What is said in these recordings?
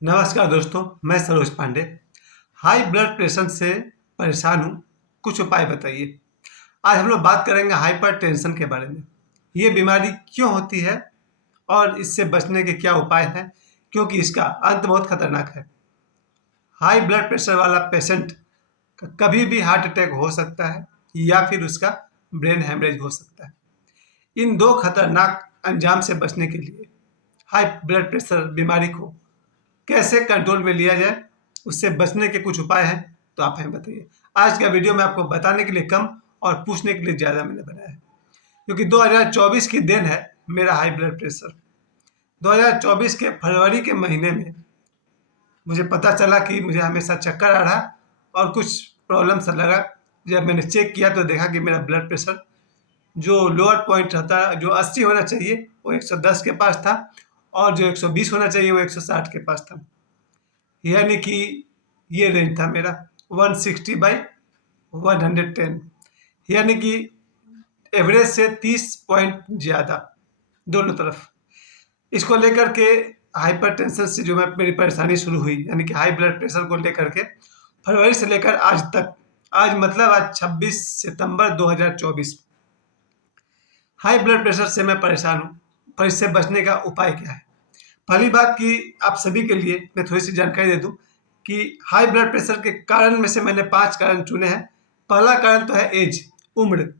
नमस्कार दोस्तों, मैं Saroj Pandey. High blood pressure से परेशान हूँ, कुछ उपाय बताइए। आज हम लोग बात करेंगे हाइपरटेंशन के बारे में। ये बीमारी क्यों होती है और इससे बचने के क्या उपाय हैं, क्योंकि इसका अंत बहुत खतरनाक है। हाई ब्लड प्रेशर वाला पेशेंट का कभी भी हार्ट अटैक हो सकता है या फिर उसका ब्रेन हेमरेज हो सकता है। इन दो खतरनाक अंजाम से बचने के लिए हाई ब्लड प्रेशर बीमारी को कैसे कंट्रोल में लिया जाए, उससे बचने के कुछ उपाय हैं, तो आप हमें बताइए। आज का वीडियो मैं आपको बताने के लिए कम और पूछने के लिए ज़्यादा मैंने बनाया है, क्योंकि 2024 की देन है मेरा हाई ब्लड प्रेशर। 2024 के फरवरी के महीने में मुझे पता चला कि मुझे हमेशा चक्कर आ रहा और कुछ प्रॉब्लम सा लगा। जब मैंने चेक किया तो देखा कि मेरा ब्लड प्रेशर जो लोअर पॉइंट रहता है, जो 80 होना चाहिए वो 110 के पास था, और जो 120 होना चाहिए वो 160 के पास था। यानी कि ये रेंज था मेरा 160/110, यानी कि एवरेज से 30 पॉइंट ज़्यादा दोनों तरफ। इसको लेकर के हाइपरटेंशन से जो मेरी परेशानी शुरू हुई, यानी कि हाई ब्लड प्रेशर को लेकर के फरवरी से लेकर आज तक, आज मतलब आज 26 सितंबर 2024, हाई ब्लड प्रेशर से मैं परेशान हूँ। पर इससे बचने का उपाय क्या है? पहली बात कि आप सभी के लिए मैं थोड़ी-सी जानकारी दे दूँ कि हाई ब्लड प्रेशर के कारण में से मैंने 5 कारण चुने हैं। पहला कारण तो है ऐज, उम्र।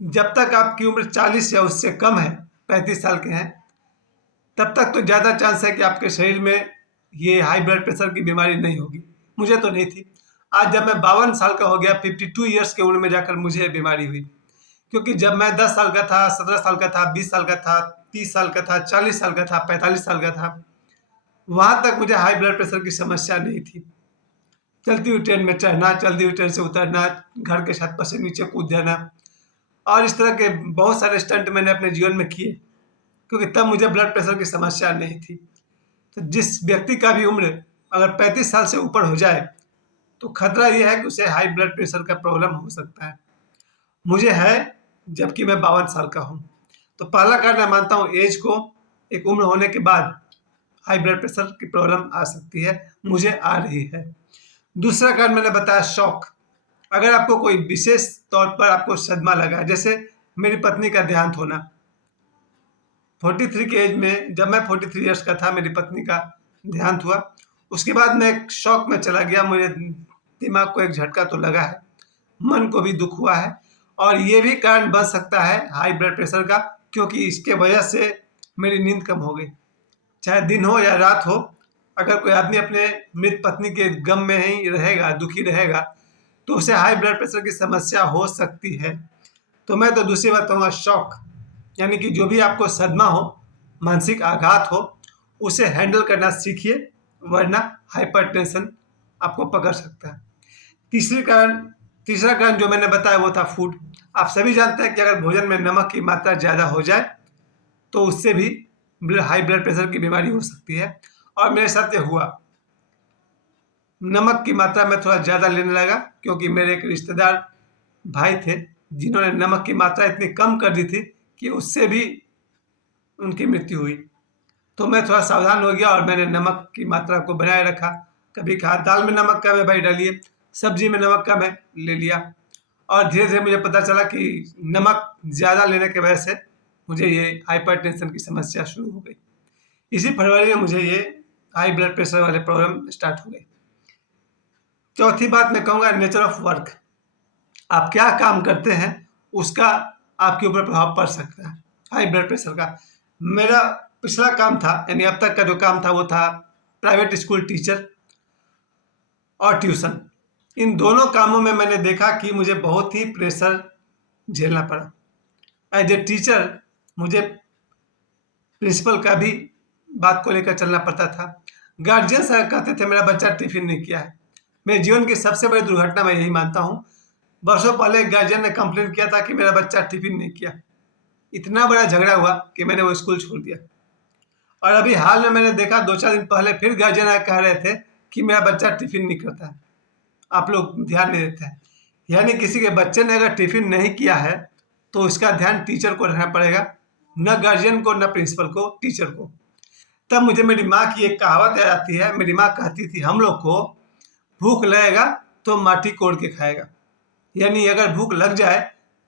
जब तक आपकी उम्र 40 या उससे कम है, 35 साल के हैं, तब तक तो ज़्यादा चांस है कि आपके शरीर में ये हाई ब्लड प्रेशर की बीमारी नहीं होगी। मुझे तो नहीं थी। आज जब मैं 52 साल का हो गया, 52 ईयर्स की उम्र में जाकर मुझे ये बीमारी हुई। क्योंकि जब मैं 10 साल का था, 17 साल का था, 20 साल का था, 30 साल का था, 40 साल का था, 45 साल का था, वहाँ तक मुझे हाई ब्लड प्रेशर की समस्या नहीं थी। चलती हुई ट्रेन में चढ़ना, चलती हुई ट्रेन से उतरना, घर के छत पर से नीचे कूद जाना और इस तरह के बहुत सारे स्टंट मैंने अपने जीवन में किए, क्योंकि तब मुझे ब्लड प्रेशर की समस्या नहीं थी। तो जिस व्यक्ति का भी उम्र अगर 35 साल से ऊपर हो जाए, तो खतरा ये है कि उसे हाई ब्लड प्रेशर का प्रॉब्लम हो सकता है। मुझे है, जबकि मैं 52 साल का हूँ। तो पहला कारण मैं मानता हूँ ऐज को, एक उम्र होने के बाद हाई ब्लड प्रेशर की प्रॉब्लम आ सकती है, मुझे आ रही है। दूसरा कारण मैंने बताया शॉक। अगर आपको कोई विशेष तौर पर आपको सदमा लगा, जैसे मेरी पत्नी का देहांत होना 43 की एज में, जब मैं 43 ईयर्स का था मेरी पत्नी का देहांत हुआ। उसके बाद मैं एक शॉक में चला गया, मुझे दिमाग को एक झटका तो लगा है, मन को भी दुख हुआ है, और ये भी कारण बन सकता है हाई ब्लड प्रेशर का, क्योंकि इसके वजह से मेरी नींद कम हो गई। चाहे दिन हो या रात हो, अगर कोई आदमी अपने मृत पत्नी के गम में ही रहेगा, दुखी रहेगा, तो उसे हाई ब्लड प्रेशर की समस्या हो सकती है। तो मैं तो दूसरी बात कहूँगा शॉक, यानी कि जो भी आपको सदमा हो, मानसिक आघात हो, उसे हैंडल करना सीखिए, वरना हाइपरटेंशन आपको पकड़ सकता है। तीसरी कारण तीसरा कारण जो मैंने बताया वो था फूड। आप सभी जानते हैं कि अगर भोजन में नमक की मात्रा ज़्यादा हो जाए, तो उससे भी हाई ब्लड प्रेशर की बीमारी हो सकती है, और मेरे साथ ये हुआ। नमक की मात्रा में थोड़ा ज़्यादा लेने लगा, क्योंकि मेरे एक रिश्तेदार भाई थे जिन्होंने नमक की मात्रा इतनी कम कर दी थी कि उससे भी उनकी मृत्यु हुई। तो मैं थोड़ा सावधान हो गया और मैंने नमक की मात्रा को बनाए रखा। कभी कहा दाल में नमक कम है भाई डालिए, सब्जी में नमक कम है ले लिया, और धीरे-धीरे मुझे पता चला कि नमक ज़्यादा लेने की वजह से मुझे ये हाइपरटेंशन की समस्या शुरू हो गई। इसी फरवरी में मुझे ये हाई ब्लड प्रेशर वाले प्रॉब्लम स्टार्ट हो गई। चौथी बात मैं कहूँगा नेचर ऑफ वर्क। आप क्या काम करते हैं, उसका आपके ऊपर प्रभाव पड़ सकता है हाई ब्लड प्रेशर का। मेरा पिछला काम था, यानी अब तक का जो काम था वो था प्राइवेट स्कूल टीचर और ट्यूशन। इन दोनों कामों में मैंने देखा कि मुझे बहुत ही प्रेशर झेलना पड़ा। एज ए टीचर मुझे प्रिंसिपल का भी बात को लेकर चलना पड़ता था। गार्जियन सर कहते थे मेरा बच्चा टिफिन नहीं किया है। मेरे जीवन की सबसे बड़ी दुर्घटना मैं यही मानता हूँ। वर्षों पहले एक गार्जियन ने कंप्लेन किया था कि मेरा बच्चा टिफिन नहीं किया। इतना बड़ा झगड़ा हुआ कि मैंने वो स्कूल छोड़ दिया। और अभी हाल में मैंने देखा 2-4 दिन पहले फिर गार्जियन आके कह रहे थे कि मेरा बच्चा टिफिन नहीं करता है, आप लोग ध्यान नहीं देते हैं। यानी किसी के बच्चे ने अगर टिफिन नहीं किया है, तो इसका ध्यान टीचर को रखना पड़ेगा, न गार्जियन को, न प्रिंसिपल को, टीचर को। तब मुझे मेरी माँ की एक कहावत याद आती है। मेरी माँ कहती थी हम लोग को, भूख लगेगा तो माटी कोड़ के खाएगा, यानी अगर भूख लग जाए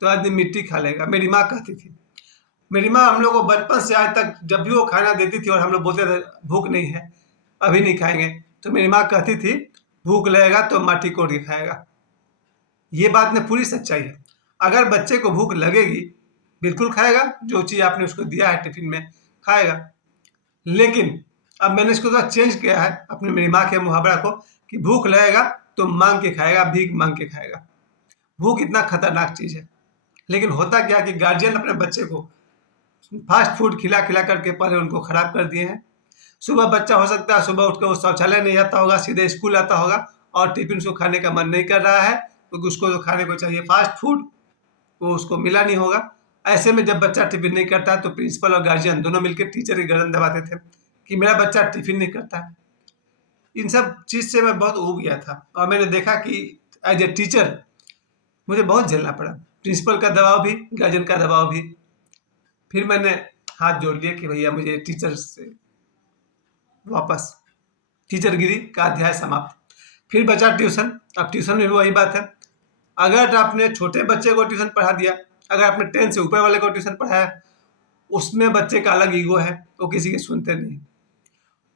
तो आदमी मिट्टी खा लेगा। मेरी माँ कहती थी। मेरी माँ हम लोग को बचपन से आज तक जब भी वो खाना देती थी और हम लोग बोलते थे भूख नहीं है, अभी नहीं खाएंगे, तो मेरी माँ कहती थी भूख लगेगा तो माटी कोड़ के खाएगा। ये बात में पूरी सच्चाई है। अगर बच्चे को भूख लगेगी, बिल्कुल खाएगा, जो चीज़ आपने उसको दिया है टिफिन में खाएगा। लेकिन अब मैंने इसको थोड़ा चेंज किया है अपने मेरी माँ के मुहावरा को, कि भूख लगेगा तो मांग के खाएगा, भीख मांग के खाएगा। भूख इतना खतरनाक चीज़ है। लेकिन होता क्या कि गार्जियन अपने बच्चे को फास्ट फूड खिला खिला करके पहले उनको खराब कर दिए हैं। सुबह बच्चा हो सकता है सुबह उठ कर वो शौचालय नहीं आता होगा, सीधे स्कूल आता होगा और टिफिन उसको खाने का मन नहीं कर रहा है, क्योंकि उसको तो खाने को चाहिए फास्ट फूड, वो उसको मिला नहीं होगा। ऐसे में जब बच्चा टिफिन नहीं करता है तो प्रिंसिपल और गार्जियन दोनों मिलकर टीचर की गर्दन दबाते थे कि मेरा बच्चा टिफिन नहीं करता है। इन सब चीज़ से मैं बहुत ऊब गया था और मैंने देखा कि एज ए टीचर मुझे बहुत झेलना पड़ा, प्रिंसिपल का दबाव भी, गार्जियन का दबाव भी। फिर मैंने हाथ जोड़ लिए कि भैया मुझे टीचर से वापस, टीचरगिरी का अध्याय समाप्त। फिर बचा ट्यूशन। अब ट्यूशन में भी वही बात है। अगर आपने छोटे बच्चे को ट्यूशन पढ़ा दिया, अगर आपने 10 से ऊपर वाले को ट्यूशन पढ़ाया, उसमें बच्चे का अलग ईगो है, वो किसी की सुनते नहीं।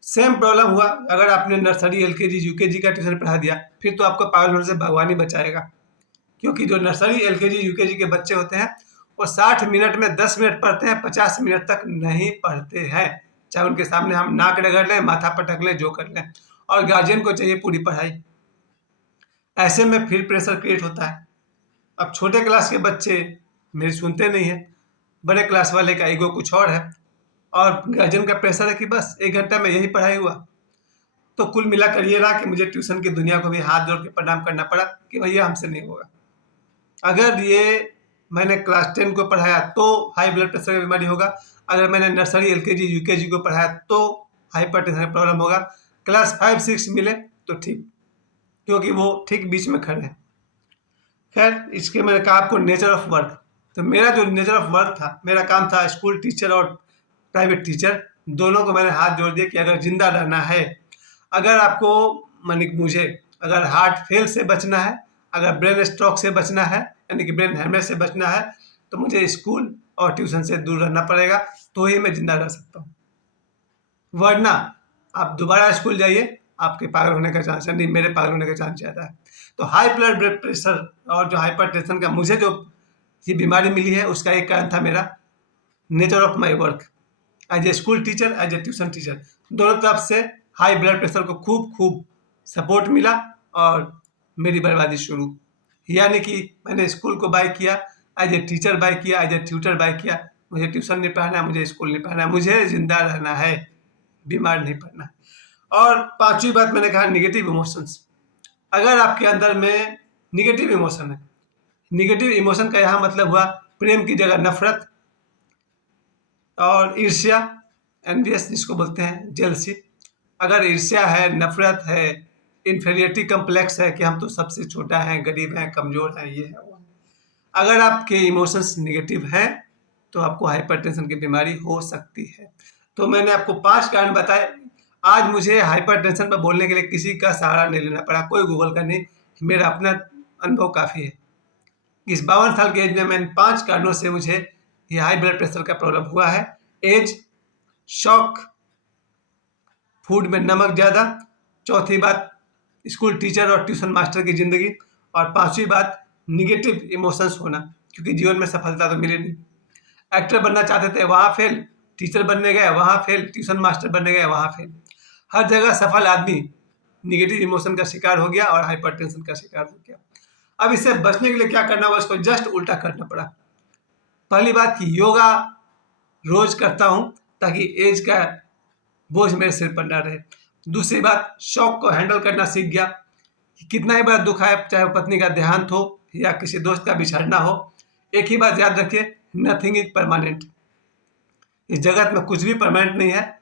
सेम प्रॉब्लम हुआ अगर आपने नर्सरी एलकेजी यूकेजी का ट्यूशन पढ़ा दिया, फिर तो आपको पागल होने से भगवान ही बचाएगा। क्योंकि जो नर्सरी एलकेजी यूकेजी के बच्चे होते हैं वो 60 मिनट में 10 मिनट पढ़ते हैं, 50 मिनट तक नहीं पढ़ते हैं, चाहे उनके सामने हम नाक रगड़ लें, माथा पटक लें, जो कर लें, और गार्जियन को चाहिए पूरी पढ़ाई। ऐसे में फिर प्रेशर क्रिएट होता है। अब छोटे क्लास के बच्चे मेरी सुनते नहीं हैं, बड़े क्लास वाले का ईगो कुछ और है, और गार्जियन का प्रेशर है कि बस 1 घंटा में यही पढ़ाई हुआ। तो कुल मिलाकर ये रहा कि मुझे ट्यूशन की दुनिया को भी हाथ जोड़ के प्रणाम करना पड़ा कि भैया हमसे नहीं होगा। अगर ये मैंने क्लास 10 को पढ़ाया तो हाई ब्लड प्रेशर की बीमारी होगा, अगर मैंने नर्सरी एलकेजी यूकेजी को पढ़ाया तो हाइपरटेंशन का प्रॉब्लम होगा। क्लास 5-6 मिले तो ठीक, क्योंकि वो ठीक बीच में खड़े हैं। खैर, इसके मैंने कहा आपको नेचर ऑफ वर्क। तो मेरा जो नेचर ऑफ वर्क था, मेरा काम था स्कूल टीचर और प्राइवेट टीचर दोनों को मैंने हाथ जोड़ दिया कि अगर जिंदा रहना है, अगर आपको मुझे अगर हार्ट फेल से बचना है, अगर ब्रेन स्ट्रोक से बचना है, यानी कि ब्रेन हेमरेज से बचना है, तो मुझे स्कूल और ट्यूशन से दूर रहना पड़ेगा, तो ही मैं जिंदा रह सकता हूँ। वरना आप दोबारा स्कूल जाइए, आपके पागल होने का चांस है, नहीं मेरे पागल होने का चांस ज़्यादा है। तो हाई ब्लड प्रेशर और जो हाइपरटेंशन का मुझे जो ये बीमारी मिली है, उसका एक कारण था मेरा nature of my work as a school teacher, as a tuition teacher. दोनों तरफ से हाई ब्लड प्रेशर को खूब सपोर्ट मिला और मेरी बर्बादी शुरू। यानी कि मैंने स्कूल को बाय किया, एज ए टीचर बाय किया, एज ए ट्यूटर बाय किया। मुझे ट्यूशन नहीं पढ़ना है, मुझे स्कूल नहीं पढ़ना है, मुझे जिंदा रहना है, बीमार नहीं पड़ना है। और 5वीं बात मैंने कहा निगेटिव इमोशंस। अगर आपके अंदर में निगेटिव इमोशन है, निगेटिव इमोशन का यहाँ मतलब हुआ प्रेम की जगह नफरत और ईर्ष्या, एनवियस जिसको बोलते हैं, जेलसी। अगर ईर्ष्या है, नफरत है, इन्फीरियरिटी कम्प्लेक्स है कि हम तो सबसे छोटा हैं, गरीब हैं, कमज़ोर हैं, ये है वो है, अगर आपके इमोशंस निगेटिव हैं तो आपको हाइपरटेंशन की बीमारी हो सकती है। तो मैंने आपको 5 कारण बताए। आज मुझे हाइपरटेंशन पर बोलने के लिए किसी का सहारा नहीं लेना पड़ा, कोई गूगल का नहीं, मेरा अपना अनुभव काफ़ी है। इस 52 साल के एज में मैंने 5 कारणों से मुझे ये हाई ब्लड प्रेशर का प्रॉब्लम हुआ है। एज, शौक, फूड में नमक ज़्यादा, चौथी बात स्कूल टीचर और ट्यूशन मास्टर की ज़िंदगी, और 5वीं बात निगेटिव इमोशंस होना, क्योंकि जीवन में सफलता तो मिली नहीं। एक्टर बनना चाहते थे, वहाँ फेल, टीचर बनने गए, वहाँ फेल, ट्यूशन मास्टर बनने गए, वहाँ फेल। हर जगह सफल आदमी निगेटिव इमोशन का शिकार हो गया और हाइपरटेंशन का शिकार हो गया। अब इससे बचने के लिए क्या करना हुआ, उसको जस्ट उल्टा करना पड़ा। पहली बात कि योगा रोज करता हूँ ताकि एज का बोझ मेरे सिर पर ना रहे। दूसरी बात, शौक को हैंडल करना सीख गया कि कितना ही बड़ा दुख आए, चाहे वो पत्नी का देहांत हो या किसी दोस्त का बिछड़ना हो, एक ही बात याद रखिए, नथिंग इज परमानेंट। इस जगत में कुछ भी परमानेंट नहीं है,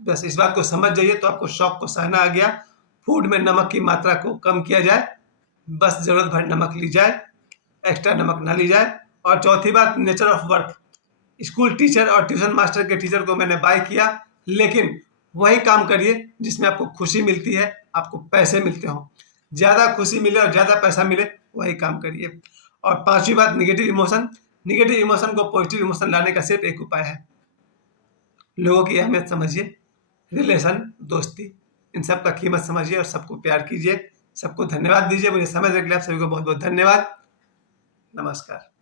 बस इस बात को समझ जाइए तो आपको शौक को सहना आ गया। फूड में नमक की मात्रा को कम किया जाए, बस ज़रूरत भर नमक ली जाए, एक्स्ट्रा नमक ना ली जाए। और चौथी बात, nature of work. School teacher और ट्यूशन मास्टर के टीचर को मैंने बाय किया लेकिन वही काम करिए जिसमें आपको खुशी मिलती है, आपको पैसे मिलते हों। ज़्यादा खुशी मिले और ज़्यादा पैसा मिले, वही काम करिए। और पाँचवीं बात, नेगेटिव इमोशन को पॉजिटिव इमोशन लाने का सिर्फ एक उपाय है, लोगों की अहमियत समझिए, रिलेशन, दोस्ती, इन सब का कीमत समझिए और सबको प्यार कीजिए। सबको धन्यवाद दीजिए। मुझे समय देने के लिए आप सभी को बहुत बहुत धन्यवाद। नमस्कार।